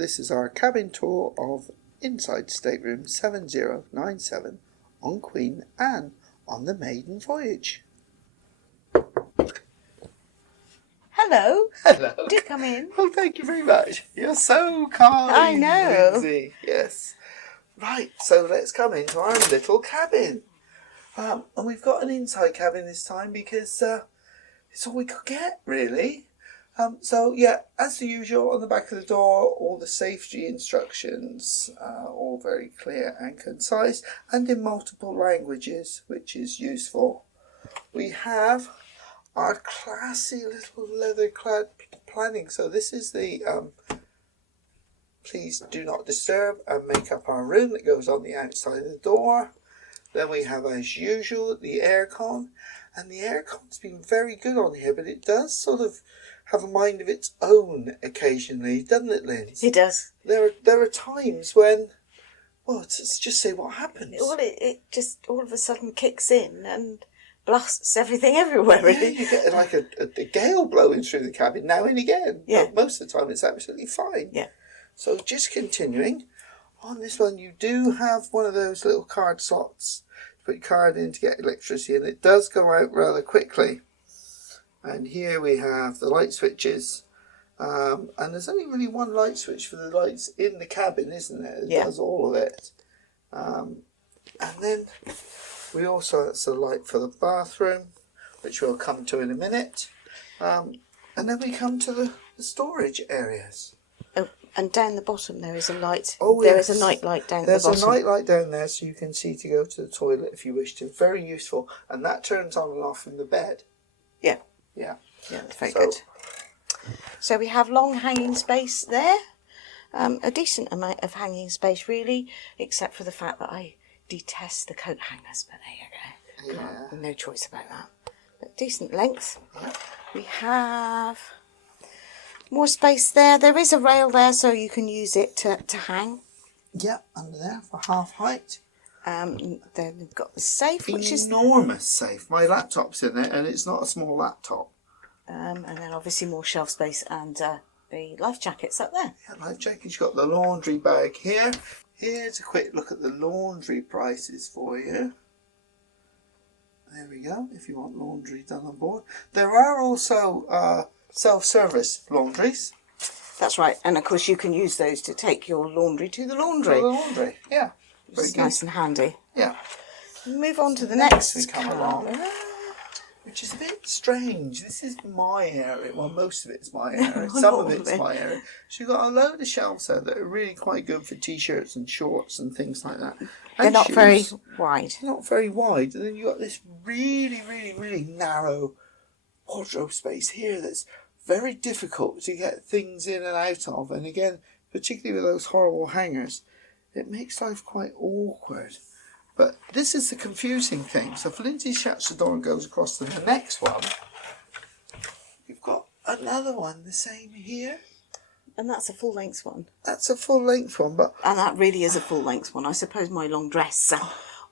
this is our cabin tour of inside Stateroom 7097 on Queen Anne on the maiden voyage. Hello. Hello. Do come in. Oh, thank you very much. You're so kind, I know. Lindsey. Yes. Right, so let's come into our little cabin. And we've got an inside cabin this time because it's all we could get, really. So, yeah, as usual, on the back of the door, all the safety instructions, all very clear and concise, and in multiple languages, which is useful. We have our classy little leather-clad planning. So this is the please do not disturb and make up our room that goes on the outside of the door. Then we have, as usual, the aircon. And the aircon's been very good on here, but it does sort of have a mind of its own occasionally, doesn't it, Linz? It does. There are times when, well, let's just say what happens. Well, it just all of a sudden kicks in and blasts everything everywhere, really. Yeah, you get like a gale blowing through the cabin now and again. Yeah. But most of the time it's absolutely fine. Yeah. So just continuing, on this one you do have one of those little card slots to put your card in to get electricity, and it does go out rather quickly. And here we have the light switches, and there's only really one light switch for the lights in the cabin, isn't it? It does all of it. And then we also, that's a light for the bathroom, which we'll come to in a minute. And then we come to the storage areas. Oh, and down the bottom there is a light. Oh, there yes. is a night light down There's the bottom. a night light down there so you can see to go to the toilet if you wish to. Very useful. And that turns on and off from the bed. Yeah. Yeah. Yeah, that's very good. So we have long hanging space there. A decent amount of hanging space, really, except for the fact that I detest the coat hangers, but there you go. Yeah. No choice about that. But decent length. Yeah. We have more space there. There is a rail there, so you can use it to hang. Yeah, under there for half height. Then we've got the safe, which is enormous safe. My laptop's in it, and it's not a small laptop. and then obviously more shelf space and the life jackets up there. Yeah, life jacket. You've got the laundry bag here. Here's a quick look at the laundry prices for you. There we go, if you want laundry done on board. There are also self-service laundries. That's right, and of course you can use those to take your laundry to the laundry. For the laundry, yeah. Very It's good. nice and handy. Yeah. Move on to the Next next we come along, which is a bit strange. This is my area. Well, most of it's my area. Some of it's my area. So you've got a load of shelves there that are really quite good for t-shirts and shorts and things like that. They're not very wide. Not very wide. And then you've got this really, really, really narrow wardrobe space here that's very difficult to get things in and out of. And again, particularly with those horrible hangers, it makes life quite awkward. But this is the confusing thing. So if Lindsey shuts the door and goes across to the next one, you've got another one the same here. And that's a full length one. That's a full length one, but And that really is a full length one. I suppose my long dress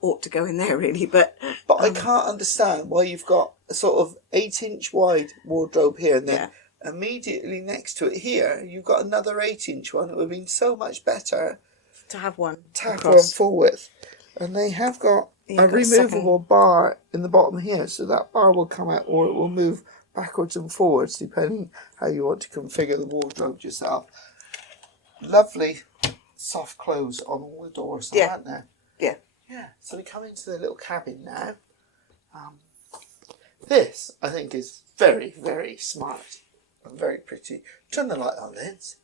ought to go in there, really, but I can't understand why you've got a sort of 8-inch wide wardrobe here, and then immediately next to it here, you've got another 8-inch one. It would have been so much better to have one to have across. one full width. And they have got Yeah, a got removable bar in the bottom here, so that bar will come out or it will move backwards and forwards depending how you want to configure the wardrobe yourself. Lovely soft close on all the doors, aren't there? Yeah. Yeah. So we come into the little cabin now. This, I think, is very, very smart and very pretty. Turn the light on, Linz.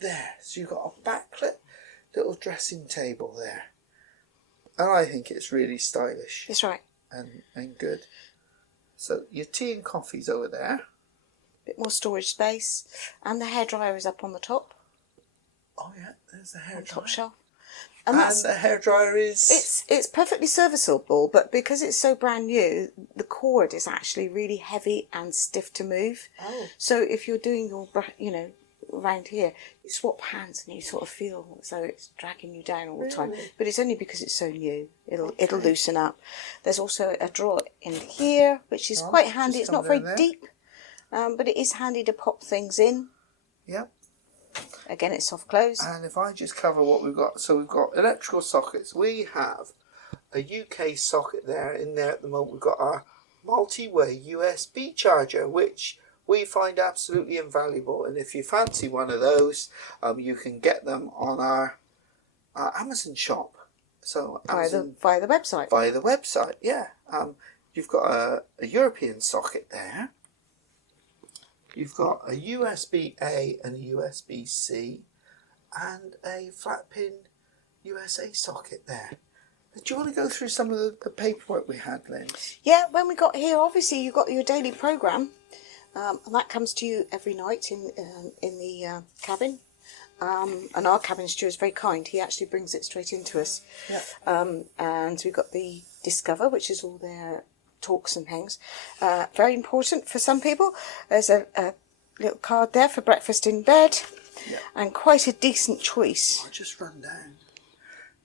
There. So you've got a backlit little dressing table there. And I think it's really stylish. That's right. And good. So your tea and coffee's over there. Bit more storage space. And the hairdryer is up on the top. Oh yeah, there's the hairdryer. Top shelf. And that's, the hairdryer is... It's perfectly serviceable, but because it's so brand new, the cord is actually really heavy and stiff to move. Oh. So if you're doing your, around here, you swap hands and you sort of feel as though it's dragging you down all the time. But it's only because it's so new. It'll loosen up. There's also a drawer in here, which is quite handy. It's not very deep, but it is handy to pop things in. Yep. Again, it's soft close. And if I just cover what we've got, so we've got electrical sockets. We have a UK socket there. In there at the moment, we've got our multi-way USB charger, which we find absolutely invaluable. And if you fancy one of those, you can get them on our Amazon shop. So Amazon, via the website. Via the website, yeah. You've got a European socket there. You've got a USB-A and a USB-C and a flat pin USA socket there. Do you want to go through some of the paperwork we had, Lynn? Yeah, when we got here, obviously you got your daily programme, and that comes to you every night in the cabin. And our cabin steward is very kind. He actually brings it straight into us. Yeah. And we've got the Discover, which is all their talks and things. Very important for some people. There's a little card there for breakfast in bed. Yeah. And quite a decent choice. I'll just run down.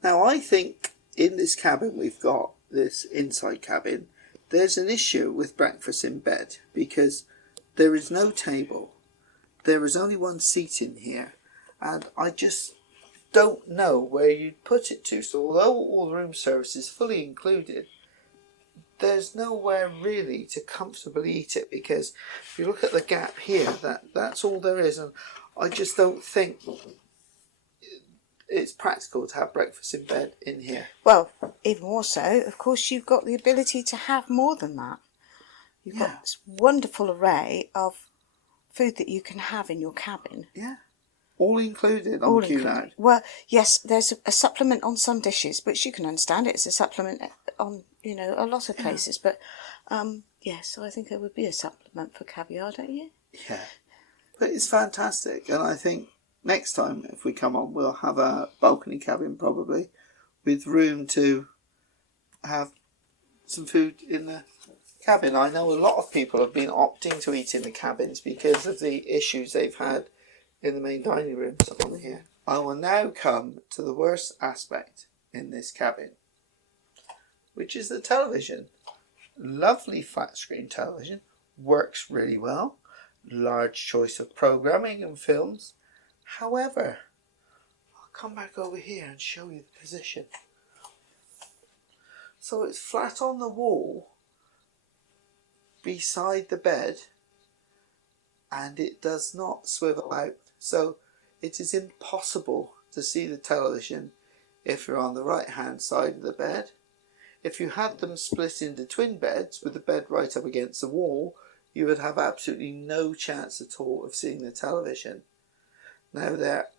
Now, I think in this cabin we've got, this inside cabin, there's an issue with breakfast in bed because there is no table. There is only one seat in here. And I just don't know where you'd put it to. So although all the room service is fully included, there's nowhere really to comfortably eat it, because if you look at the gap here, that's all there is. And I just don't think it's practical to have breakfast in bed in here. Well, even more so, of course, you've got the ability to have more than that. You've got this wonderful array of food that you can have in your cabin. Yeah. All included on Cunard. Well, yes, there's a supplement on some dishes, which you can understand. It's a supplement on, a lot of places. But, yes, I think there would be a supplement for caviar, don't you? Yeah. But it's fantastic. And I think next time, if we come on, we'll have a balcony cabin probably with room to have some food in the cabin. I know a lot of people have been opting to eat in the cabins because of the issues they've had in the main dining rooms on here. I will now come to the worst aspect in this cabin, which is the television. Lovely flat screen television, works really well, large choice of programming and films. However, I'll come back over here and show you the position. So it's flat on the wall beside the bed, and it does not swivel out. So it is impossible to see the television if you're on the right hand side of the bed. If you had them split into twin beds with the bed right up against the wall, you would have absolutely no chance at all of seeing the television. Now there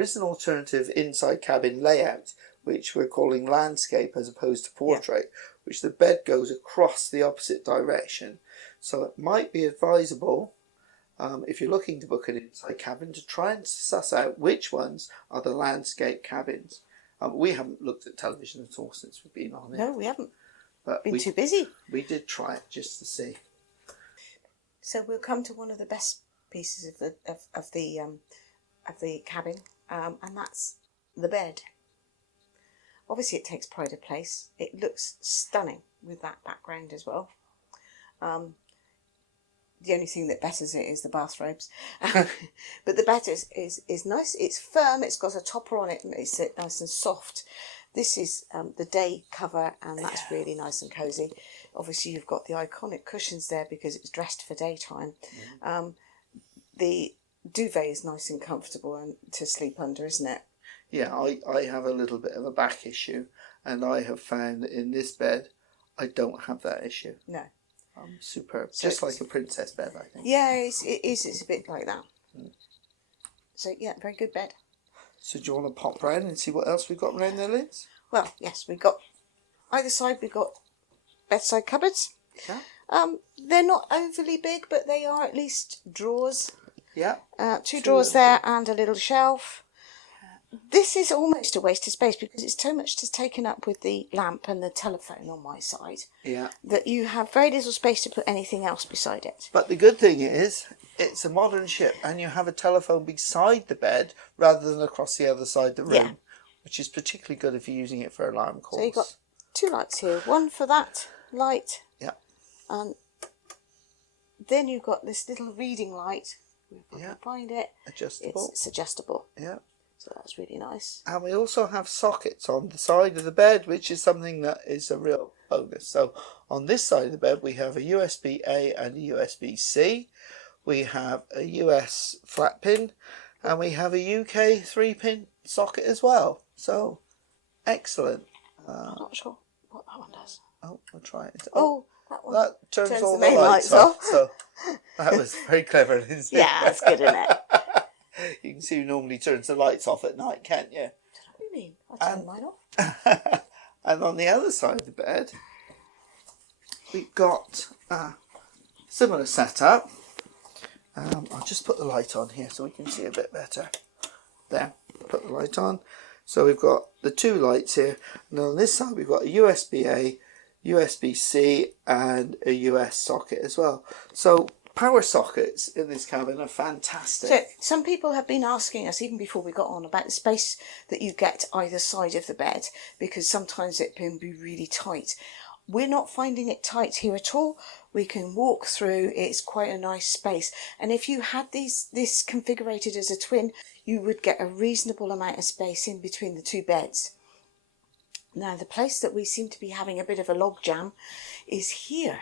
is an alternative inside cabin layout, which we're calling landscape as opposed to portrait, which the bed goes across the opposite direction. So it might be advisable, if you're looking to book an inside cabin, to try and suss out which ones are the landscape cabins. We haven't looked at television at all since we've been on it. No, we haven't. But been too busy. We did try it just to see. So we'll come to one of the best pieces of the cabin, and that's the bed. Obviously, it takes pride of place. It looks stunning with that background as well. The only thing that betters it is the bathrobes. But the bed is nice. It's firm. It's got a topper on it, and it's nice and soft. This is the day cover, and that's really nice and cosy. Obviously, you've got the iconic cushions there because it's dressed for daytime. The duvet is nice and comfortable and to sleep under, isn't it? Yeah, I have a little bit of a back issue, and I have found that in this bed, I don't have that issue. No. Superb. So just like a princess bed, I think. Yeah, it is. It's a bit like that. So, yeah, very good bed. So do you want to pop round and see what else we've got around there, Liz? Well, yes, we've got, either side we've got bedside cupboards. Yeah. They're not overly big, but they are at least drawers. Yeah. Two drawers there and a little shelf. This is almost a waste of space because it's so much just taken up with the lamp and the telephone on my side. Yeah. That you have very little space to put anything else beside it. But the good thing is, it's a modern ship and you have a telephone beside the bed rather than across the other side of the room, which is particularly good if you're using it for alarm calls. So you've got two lights here, one for that light. Yeah. And then you've got this little reading light if I can find it. Adjustable. It's adjustable. Yeah. So that's really nice. And we also have sockets on the side of the bed, which is something that is a real bonus. So on this side of the bed, we have a USB-A and a USB-C. We have a US flat pin, and we have a UK 3-pin socket as well. So excellent. I'm not sure what that one does. Oh, we'll try it. That one that turns all the the main lights off. So that was very clever, Lindsey. Yeah, that's good, isn't it? You can see who normally turns the lights off at night, can't you? What do you mean? I turned mine off. And on the other side of the bed, we've got a similar setup. I'll just put the light on here so we can see a bit better. There, put the light on. So we've got the two lights here. And on this side, we've got a USB-A, USB-C, and a US socket as well. So power sockets in this cabin are fantastic. So some people have been asking us, even before we got on, about the space that you get either side of the bed, because sometimes it can be really tight. We're not finding it tight here at all. We can walk through. It's quite a nice space. And if you had this configured as a twin, you would get a reasonable amount of space in between the two beds. Now, the place that we seem to be having a bit of a log jam is here.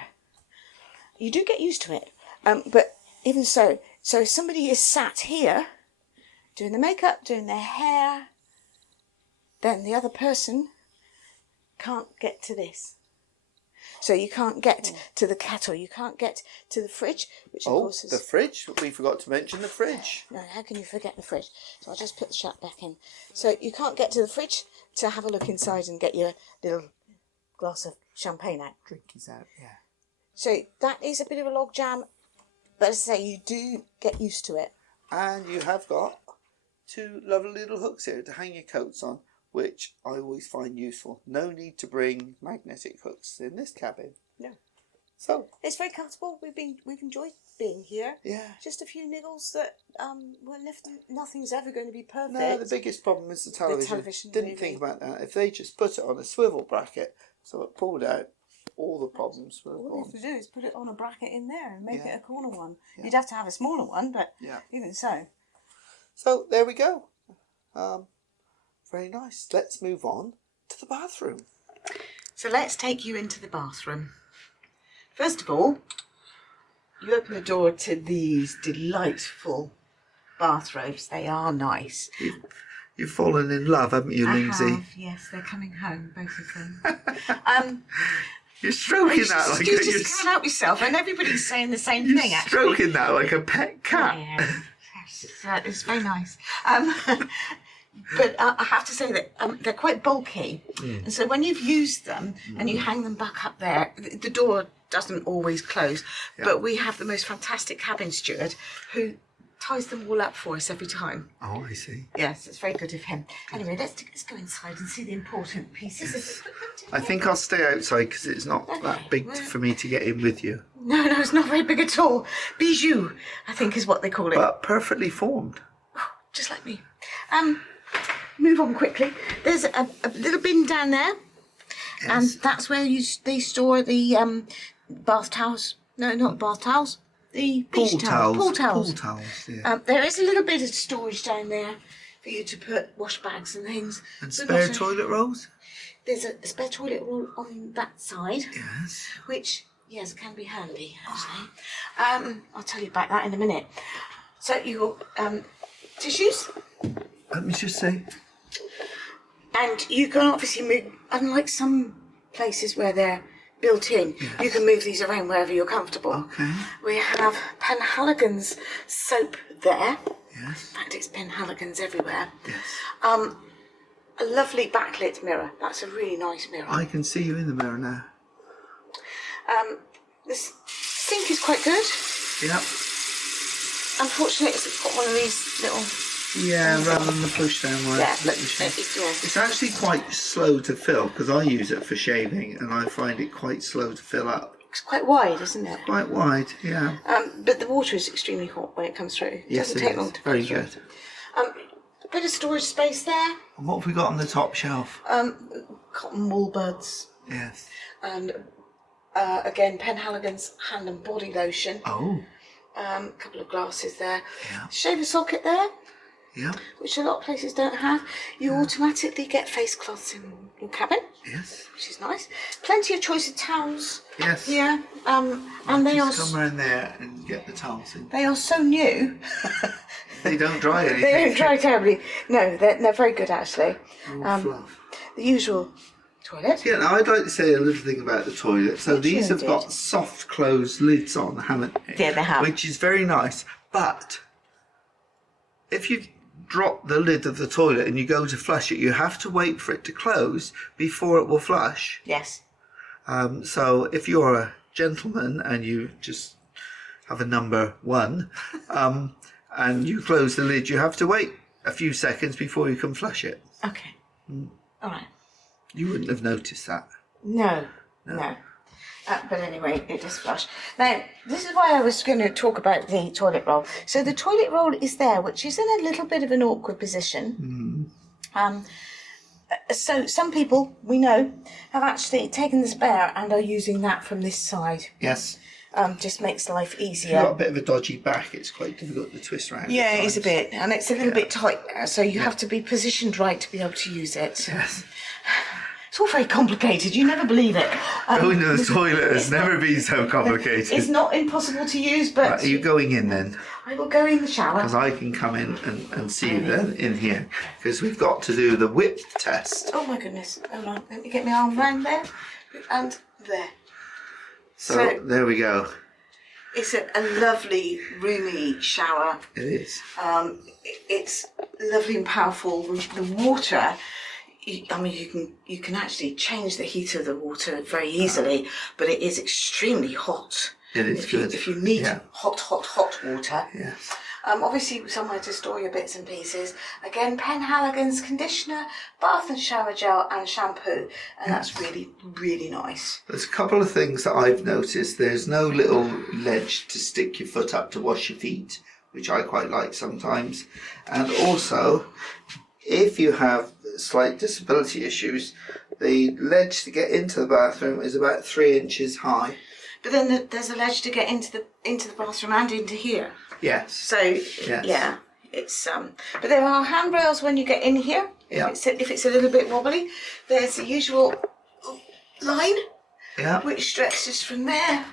You do get used to it. But even so if somebody is sat here doing the makeup, doing their hair, then the other person can't get to this. So you can't get to the kettle, you can't get to the fridge, which of course is... the fridge. We forgot to mention the fridge. No, how can you forget the fridge? So I'll just put the shut back in. So you can't get to the fridge to have a look inside and get your little glass of champagne out. Drinkies out, yeah. So that is a bit of a log jam, but as I say, you do get used to it. And you have got two lovely little hooks here to hang your coats on, which I always find useful. No need to bring magnetic hooks in this cabin. No. So it's very comfortable. We've enjoyed being here. Yeah. Just a few niggles that nothing's ever going to be perfect. No, the biggest problem is the television. The television, Didn't really. think about that. If they just put it on a swivel bracket, so it pulled out, all the problems would have All you gone. have to do is put it on a bracket in there and make it a corner one. Yeah. You'd have to have a smaller one, but even so. So there we go. Very nice. Let's move on to the bathroom. So let's take you into the bathroom. First of all, you open the door to these delightful bathrobes. They are nice. You've fallen in love, haven't you, Lindsey? I have, yes, they're coming home, both of them. You're stroking that like you just can't help yourself, and everybody's saying the same thing. Actually, stroking that like a pet cat. Yeah, it's very nice. But I have to say that they're quite bulky, and so when you've used them and you hang them back up there, the door doesn't always close. Yeah. But we have the most fantastic cabin steward who ties them all up for us every time. Oh, I see. Yes, it's very good of him. Anyway, let's go inside and see the important pieces of equipment. I think I'll stay outside because it's not that big for me to get in with you. No, it's not very big at all. Bijou, I think is what they call it. But perfectly formed. Just like me. Move on quickly. There's a little bin down there, and that's where they store the bath towels. No, not bath towels. The beach towels. Pool towels. Pool towels, yeah. There is a little bit of storage down there for you to put wash bags and things. And spare toilet rolls? There's a spare toilet roll on that side. Yes. Which, yes, can be handy, actually. I'll tell you about that in a minute. So you got tissues. Let me just say. And you can obviously move, unlike some places where they're built in, you can move these around wherever you're comfortable. Okay. We have Penhaligon's soap there. Yes. In fact, it's Penhaligon's everywhere. Yes. A lovely backlit mirror. That's a really nice mirror. I can see you in the mirror now. This sink is quite good. Yep. Unfortunately, it's got one of these little... Yeah, rather than the push down one. Yeah. Let me show you. It's actually quite slow to fill because I use it for shaving and I find it quite slow to fill up. It's quite wide, isn't it? Quite wide, yeah. But the water is extremely hot when it comes through. It Yes, doesn't take long to come very through. good. A bit of storage space there. And what have we got on the top shelf? Cotton wool buds. Yes. And again, Penhaligon's hand and body lotion. Oh. A couple of glasses there. Yeah. Shaver socket there. Yeah. Which a lot of places don't have. You automatically get face cloths in your cabin. Yes. Which is nice. Plenty of choice of towels. Yes. Yeah. And they are. Just come around there and get the towels in. They are so new. They don't dry anything. They don't dry terribly. No, they're very good actually. Fluff. The usual toilet. Yeah, now I'd like to say a little thing about the toilet. So these have did. got soft closed lids on, haven't they? Yeah, they have. Which is very nice. But if you drop the lid of the toilet and you go to flush it, you have to wait for it to close before it will flush. Yes. So if you're a gentleman and you just have a number 1 and you close the lid, you have to wait a few seconds before you can flush it. Okay. All right. You wouldn't have noticed that. No. But anyway, it does flush. Now, this is why I was going to talk about the toilet roll. So the toilet roll is there, which is in a little bit of an awkward position. So some people, we know, have actually taken the spare and are using that from this side. Yes. Just makes life easier. If you've got a bit of a dodgy back, it's quite difficult to twist around. Yeah, it is a bit. And it's a little bit tight, so you have to be positioned right to be able to use it. Yes. It's all very complicated. You never believe it. Going to the toilet has never been so complicated. It's not impossible to use, but... Right, are you going in then? I will go in the shower. Because I can come in and see you then in here. Because we've got to do the width test. Oh my goodness. Hold on. Let me get my arm round there. And there. So there we go. It's a lovely, roomy shower. It is. It's lovely and powerful. The water... I mean, you can actually change the heat of the water very easily, but it is extremely hot. It is good. If you need hot water. Yes. Obviously, somewhere to store your bits and pieces. Again, Penhaligon's conditioner, bath and shower gel, and shampoo, and that's really, really nice. There's a couple of things that I've noticed. There's no little ledge to stick your foot up to wash your feet, which I quite like sometimes, and also, if you have slight disability issues, the ledge to get into the bathroom is about 3 inches high. But then there's a ledge to get into the bathroom and into here. Yes. So yeah, it's But there are handrails when you get in here. Yeah. If it's a little bit wobbly, there's the usual line. Yeah. Which stretches from there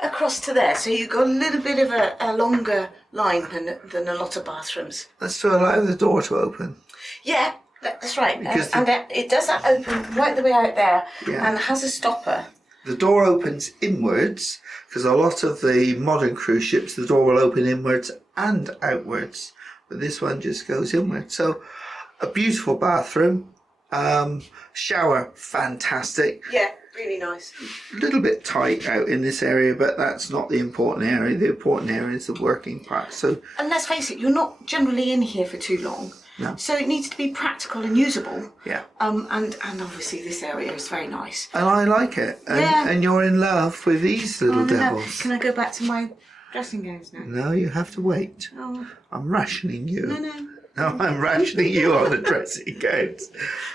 across to there. So you've got a little bit of a longer line than a lot of bathrooms. That's to allow the door to open. Yeah, that's right. Because and it does that open right the way out there, Yeah. and has a stopper. The door opens inwards, because a lot of the modern cruise ships, the door will open inwards and outwards, but this one just goes inwards. So a beautiful bathroom, shower, fantastic. Yeah, really nice. A little bit tight out in this area, but that's not the important area. The important area is the working part. So, and let's face it, you're not generally in here for too long. No. So it needs to be practical and usable. Yeah. And obviously this area is very nice. And I like it. And, and you're in love with these little devils. Can I go back to my dressing gowns now? No, you have to wait. Oh. I'm rationing you. No. No, I'm rationing you on the dressing gowns.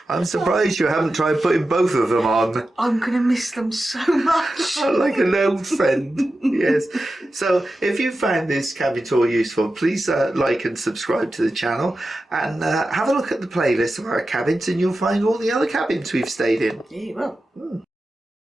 I'm surprised you haven't tried putting both of them on. I'm going to miss them so much. Like an old friend. Yes. So if you found this cabin tour useful, please like and subscribe to the channel, and have a look at the playlist of our cabins, and you'll find all the other cabins we've stayed in. Yeah, you will.